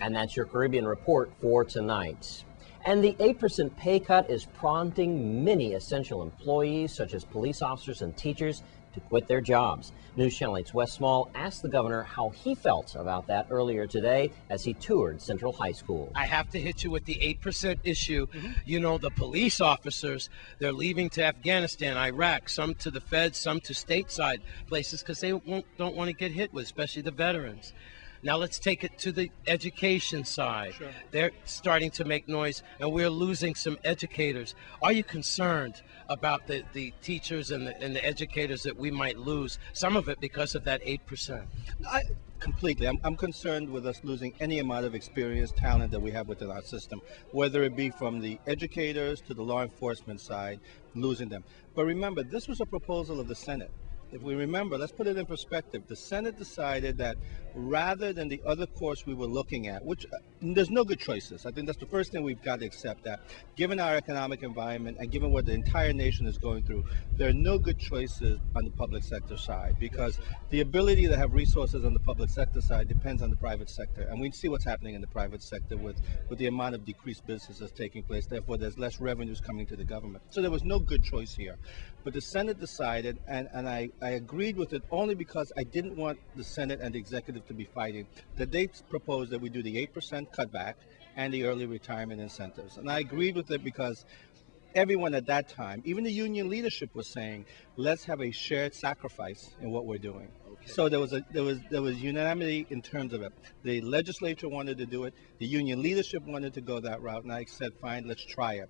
And that's your Caribbean Report for tonight. And the 8% pay cut is prompting many essential employees, such as police officers and teachers, to quit their jobs. News Channel 8's Wes Small asked the governor how he felt about that earlier today as he toured Central High School. I have to hit you with the 8% issue. You know, the police officers, they're leaving to Afghanistan, Iraq, some to the feds, some to stateside places because they don't want to get hit with, especially the veterans. Now let's take it to the education side. Sure. They're starting to make noise, and we're losing some educators. Are you concerned about the teachers and the educators that we might lose, some of it because of that 8%? Completely. I'm concerned with us losing any amount of experience, talent that we have within our system, whether it be from the educators to the law enforcement side, losing them. But remember, this was a proposal of the Senate. If we remember, let's put it in perspective. The Senate decided that rather than the other course we were looking at, which there's no good choices. I think that's the first thing we've got to accept, that given our economic environment and given what the entire nation is going through, there are no good choices on the public sector side, because the ability to have resources on the public sector side depends on the private sector. And we see what's happening in the private sector with the amount of decreased business that's taking place. Therefore, there's less revenues coming to the government. So there was no good choice here. But the Senate decided, and I agreed with it only because I didn't want the Senate and the executive to be fighting, that they proposed that we do the 8% cutback and the early retirement incentives. And I agreed with it because everyone at that time, even the union leadership, was saying, let's have a shared sacrifice in what we're doing. Okay. So there was unanimity in terms of it. The legislature wanted to do it, the union leadership wanted to go that route, and I said, fine, let's try it.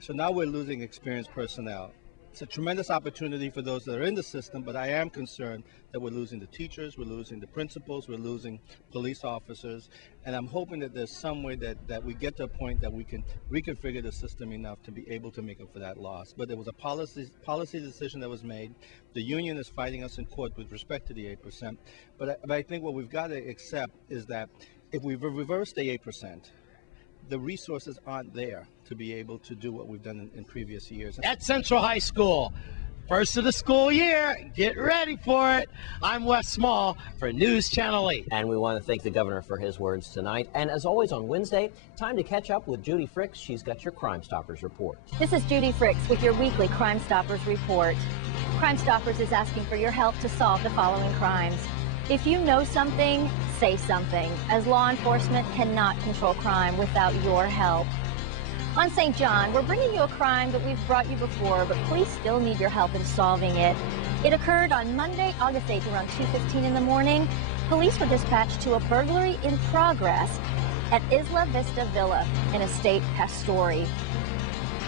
So now we're losing experienced personnel. It's a tremendous opportunity for those that are in the system, but I am concerned that we're losing the teachers, we're losing the principals, we're losing police officers, and I'm hoping that there's some way that we get to a point that we can reconfigure the system enough to be able to make up for that loss. But there was a policy decision that was made. The union is fighting us in court with respect to the 8%, but I think what we've got to accept is that if we reverse the 8%, the resources aren't there to be able to do what we've done in previous years. At Central High School, first of the school year, get ready for it. I'm Wes Small for News Channel 8. And we want to thank the governor for his words tonight. And as always on Wednesday, time to catch up with Judy Fricks. She's got your Crime Stoppers report. This is Judy Fricks with your weekly Crime Stoppers report. Crime Stoppers is asking for your help to solve the following crimes. If you know something, say something, as law enforcement cannot control crime without your help. On St. John, we're bringing you a crime that we've brought you before, but police still need your help in solving it. It occurred on Monday, August 8th, around 2:15 in the morning. Police were dispatched to a burglary in progress at Isla Vista Villa in Estate Pastori.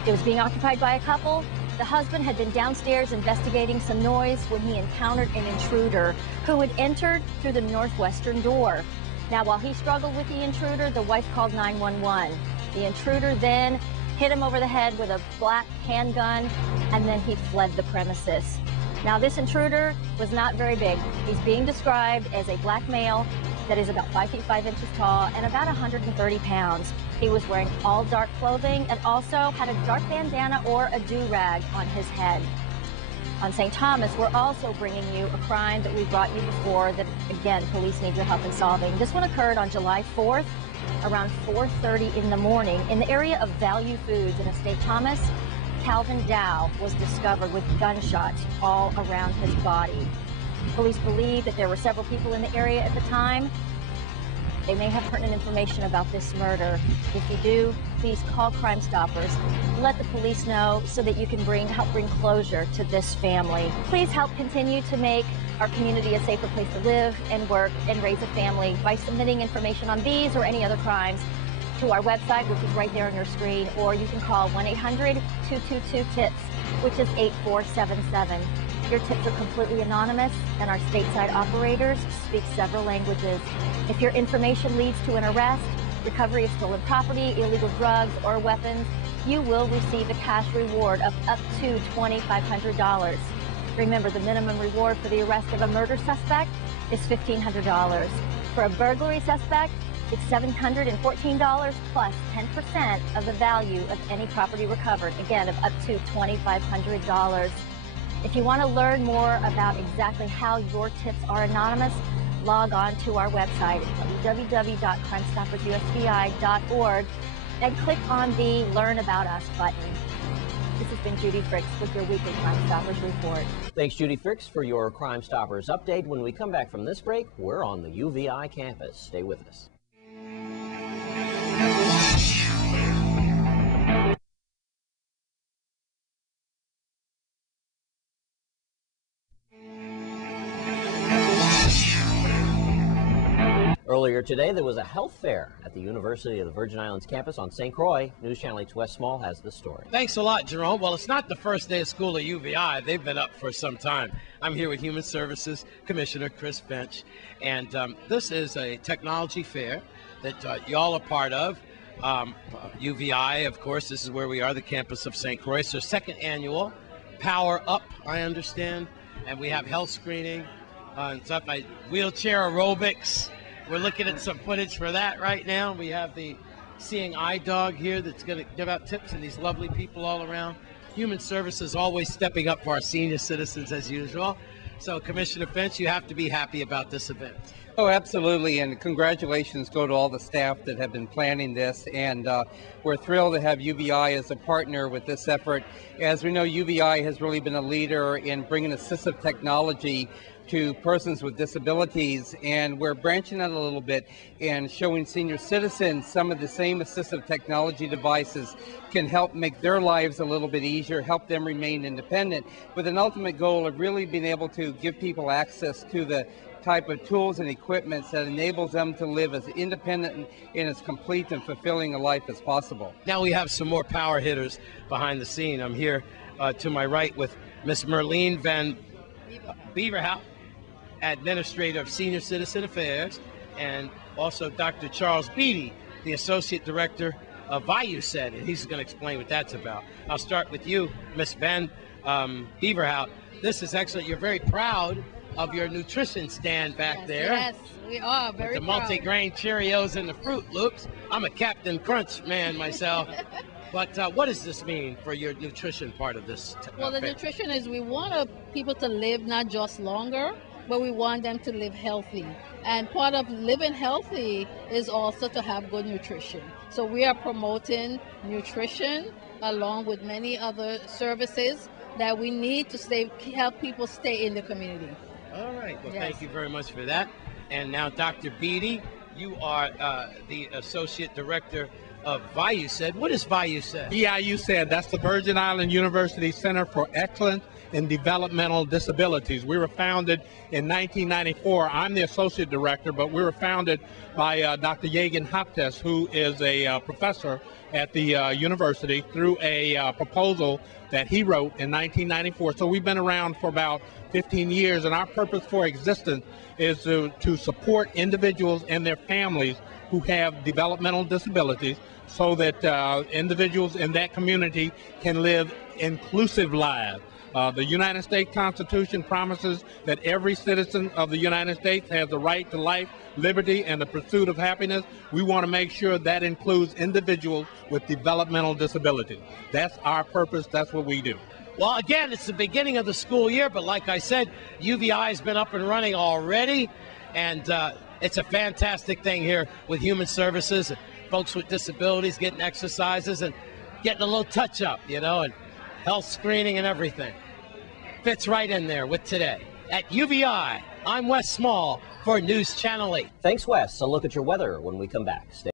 It was being occupied by a couple. The husband had been downstairs investigating some noise when he encountered an intruder who had entered through the northwestern door. Now, while he struggled with the intruder, the wife called 911. The intruder then hit him over the head with a black handgun, and then he fled the premises. Now, this intruder was not very big. He's being described as a black male that is about 5 feet 5 inches tall and about 130 pounds. He was wearing all dark clothing and also had a dark bandana or a do-rag on his head. On St. Thomas, we're also bringing you a crime that we brought you before that, again, police need your help in solving. This one occurred on July 4th, around 4:30 in the morning in the area of Value Foods in Estate Thomas. Calvin Dow was discovered with gunshots all around his body. Police believe that there were several people in the area at the time. They may have pertinent information about this murder. If you do, please call Crime Stoppers. Let the police know so that you can help bring closure to this family. Please help continue to make our community a safer place to live and work and raise a family by submitting information on these or any other crimes to our website, which is right there on your screen, or you can call 1-800-222-TIPS, which is 8477. Your tips are completely anonymous, and our stateside operators speak several languages. If your information leads to an arrest, recovery of stolen property, illegal drugs, or weapons, you will receive a cash reward of up to $2,500. Remember, the minimum reward for the arrest of a murder suspect is $1,500. For a burglary suspect, it's $714 plus 10% of the value of any property recovered, again, of up to $2,500. If you want to learn more about exactly how your tips are anonymous, log on to our website at www.crimestoppersusvi.org and click on the Learn About Us button. This has been Judy Fricks with your weekly Crime Stoppers report. Thanks, Judy Fricks, for your Crime Stoppers update. When we come back from this break, we're on the UVI campus. Stay with us. Earlier today, there was a health fair at the University of the Virgin Islands campus on St. Croix. News Channel 8's Wes Small has the story. Thanks a lot, Jerome. Well, it's not the first day of school at UVI. They've been up for some time. I'm here with Human Services Commissioner Chris Bench, and this is a technology fair that y'all are part of. UVI, of course, this is where we are, the campus of St. Croix. So second annual Power Up, I understand, and we have health screening and stuff like wheelchair aerobics. We're looking at some footage for that right now. We have the Seeing Eye Dog here that's going to give out tips, and these lovely people all around. Human Services always stepping up for our senior citizens as usual. So, Commissioner Finch, you have to be happy about this event. Oh, absolutely, and congratulations go to all the staff that have been planning this, and we're thrilled to have UVI as a partner with this effort. As we know, UVI has really been a leader in bringing assistive technology to persons with disabilities, and we're branching out a little bit and showing senior citizens some of the same assistive technology devices can help make their lives a little bit easier, help them remain independent, with an ultimate goal of really being able to give people access to the type of tools and equipment that enables them to live as independent and as complete and fulfilling a life as possible. Now we have some more power hitters behind the scene. I'm here to my right with Miss Merlene Van Beaverhout, Administrator of Senior Citizen Affairs, and also Dr. Charles Beatty, the Associate Director of VIUSED, and he's going to explain what that's about. I'll start with you, Miss Van Beaverhout. This is excellent. You're very proud of your nutrition stand back there. Yes, we are very with the proud. multi-grain Cheerios and the Fruit Loops. I'm a Captain Crunch man myself. But what does this mean for your nutrition part of this? Well, the nutrition is we want people to live not just longer, but we want them to live healthy. And part of living healthy is also to have good nutrition. So we are promoting nutrition along with many other services that we need to help people stay in the community. All right. Well, yes. Thank you very much for that. And now, Dr. Beatty, you are the Associate Director of VIUSED. What is VIUSED? VIUSED, that's the Virgin Island University Center for Excellence in Developmental Disabilities. We were founded in 1994. I'm the Associate Director, but we were founded by Dr. Yagan Hoptes, who is a professor at the university, through a proposal that he wrote in 1994. So we've been around for about 15 years, and our purpose for existence is to support individuals and their families who have developmental disabilities, so that individuals in that community can live inclusive lives. The United States Constitution promises that every citizen of the United States has the right to life, liberty, and the pursuit of happiness. We want to make sure that includes individuals with developmental disabilities. That's our purpose. That's what we do. Well, again, it's the beginning of the school year, but like I said, UVI has been up and running already, and it's a fantastic thing here with Human Services, folks with disabilities getting exercises and getting a little touch-up, you know, and health screening and everything. Fits right in there with today. At UVI, I'm Wes Small for News Channel 8. Thanks, Wes. A look at your weather when we come back. Stay